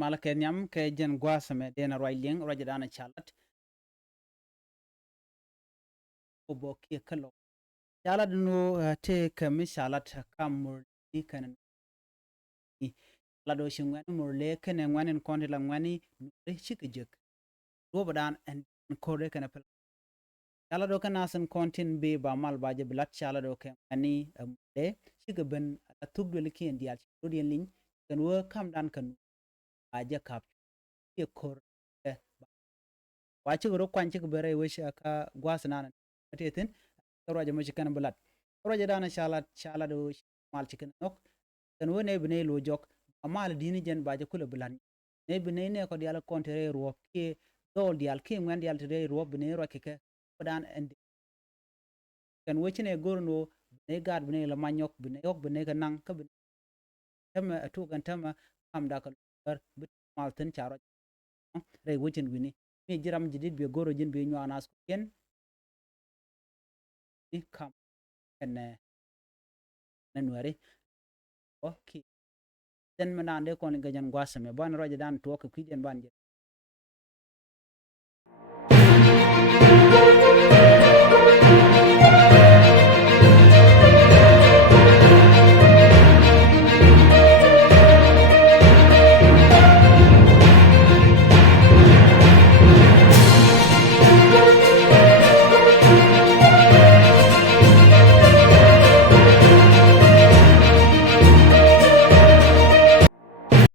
mala ke nyam ke jen gwasame dena roiling roja dana chalat obo ke kalo chalat no te kami chalat kamur ikanan lado shingwan murlëë kene ngwanen konde la ngwani nure chikijek roba dan en kode kana pel chala do kana san kontin be ba mal baje blat chala do ke ani murlëë chigaben la tugdo liki ndial do den lin kan wo kam dan kan aje kap ke kor wachi ro kwanchi bere wish ka gwasana tetin roja mo chikan blat roja dana chala do mal chikan nok kan wo ne bne lo jok amal dini jen baje kula blan ne bne ne ko dial kontere ro ke dol dial ke ngwan dial tere ro bne ro ke dan en kan wochine gorno bne gad bne la manyok bne yok bne ka nang ka bne tama atu kan tama am da ka bit malten charo re wochin wini mi jiram jidid be goro jin be nyana sko ken ni kam en na nuari okay den manande kon ga jan gwasame ban roje dan to ko kiden ban